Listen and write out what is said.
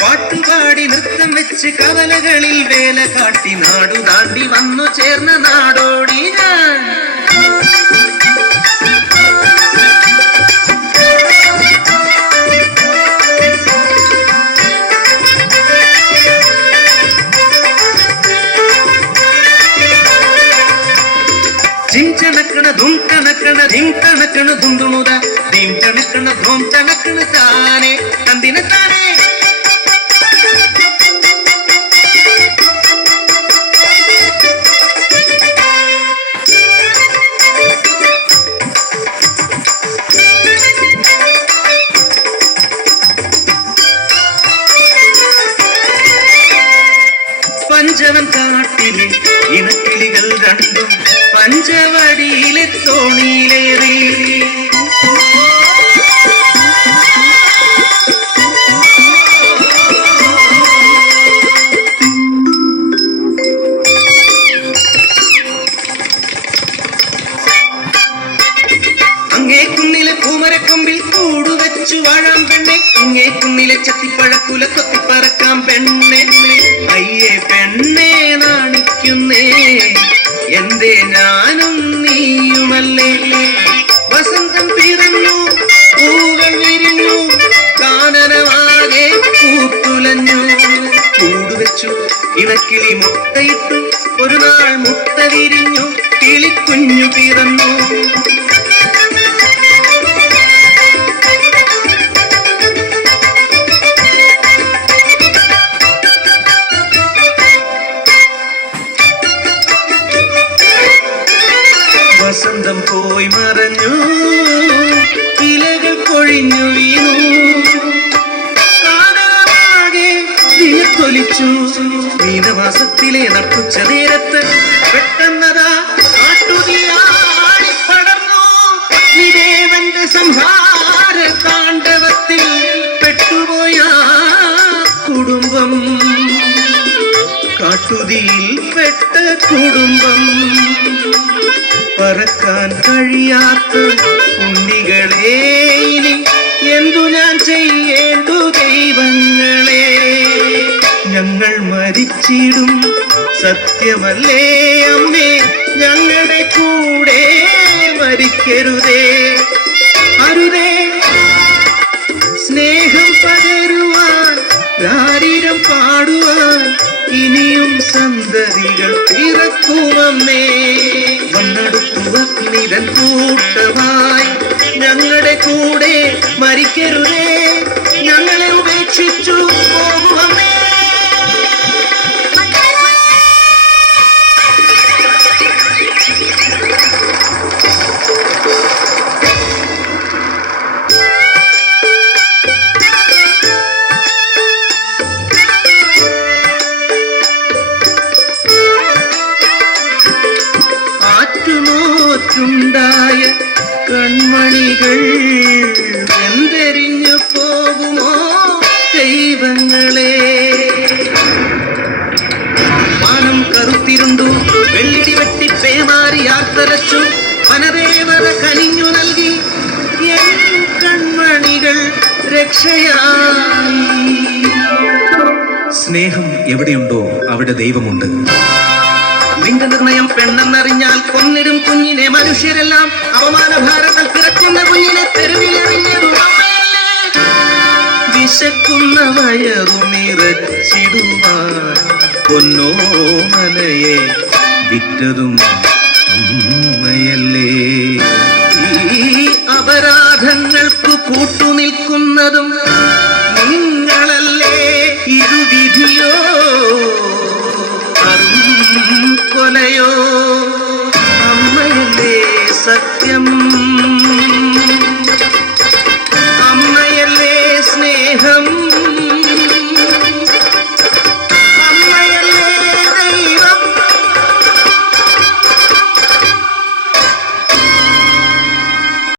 പാട്ടുപാടി നൃത്തം വെച്ച് കവലകളിൽ വേല കാട്ടി നാടു താണ്ടി വന്നു ചേർന്ന നാടോടി ഞാൻ. ജിംചണക്കണ ധും ചണക്കണ ധിം ചണക്കണ ധുണ്ടുമുത ധിം ചണക്കണ ധോം ചണക്കണ താനെ തന്തിന താനെ. പഞ്ചവൻ കാട്ടിലെ ഇണക്കിളികൾ രണ്ടും പഞ്ചവടിയിലെ തോണിയിലേറി. അങ്ങേ കുന്നിലെ പൂമരക്കൊമ്പിൽ കൂടുവെച്ചു വാഴാം പെണ്ണെ, ഇങ്ങേ കുന്നിലെ ചത്തിപ്പഴക്കുല കൊത്തിപ്പറക്കാം പെണ്ണെ. അയ്യേ പെണ്ണെ നാണിക്കുന്നേ എന്തേ ഞാനും നീയുമല്ലേ. വസന്തം പിറന്നു പൂകൾ വിരിഞ്ഞു കാനനമാകെ പൂത്തുലഞ്ഞു. കൂടുവെച്ചു ഇണക്കിളി മുട്ടയിട്ടു ഒരു നാൾ മുട്ട വിരിഞ്ഞു കിളിക്കുഞ്ഞു പിറന്നു. വസന്തം പോയി മറഞ്ഞു ഇലകൾ കൊഴിഞ്ഞു വീണു കാനനമാകെ വിയർത്തൊലിച്ചു. മീനമാസത്തിലെ നട്ടുച്ച നേരത്ത് പെട്ടെന്നതാ കാട്ടുതീയാടി പടർന്നു. നിദേവന്റെ സംഹാര താണ്ഡവത്തിൽ പെട്ടുപോയ കുടുംബം, കാട്ടുതീയിൽ പെട്ട കുടുംബം. പറക്കാൻ കഴിയാത്ത ഉണ്ണികളെ ഇനി എന്തു ഞാൻ ചെയ്യേണ്ടു ദൈവങ്ങളെ. ഞങ്ങൾ മരിച്ചിടും സത്യമല്ലേ അമ്മേ, ഞങ്ങളുടെ കൂടെ മരിക്കരുതേ. അരുതേ സ്നേഹം പകരുവാൻ രാരിരം പാടുവാൻ ഇനിയും സന്തതികൾ പിറക്കുമമ്മേ. വന്നെടുത്തു അഗ്നിതൻ കൂട്ടമായി ഞങ്ങളുടെ കൂടെ മരിക്കരുതേ, ഞങ്ങളെ ഉപേക്ഷിച്ചു പോകുമമ്മേ. ായ കൺമണികൾ എന്തെരിഞ്ഞു പോകുമോ ദൈവങ്ങളെ. വാനം കറുത്തിരുണ്ടു വെള്ളിടി വെട്ടി പേമാരി ആർത്തലച്ചു. വനദേവത കനിഞ്ഞു നൽകി എൻ കൺമണികൾ രക്ഷയായി. സ്നേഹം എവിടെയുണ്ടോ അവിടെ ദൈവമുണ്ട്. നിന്റെ നിർണയം പെണ്ണെന്നറിഞ്ഞാൽ കൊന്നിടും കുഞ്ഞിനെ. മനുഷ്യരെല്ലാം അപമാനഭാരത്തിൽ പിറക്കുന്ന കുഞ്ഞിനെ തെരുവിലെറിഞ്ഞതു അമ്മയല്ലേ. വിശക്കുന്ന വയറു നിറച്ചിടുവാൻ പൊന്നോമനയെ വിറ്റതും അമ്മയല്ലേ. ഈ അപരാധങ്ങൾക്ക് കൂട്ടുനിൽക്കുന്നതും നിങ്ങളല്ലേ. ഇരു വിധിയോ കൊലയോ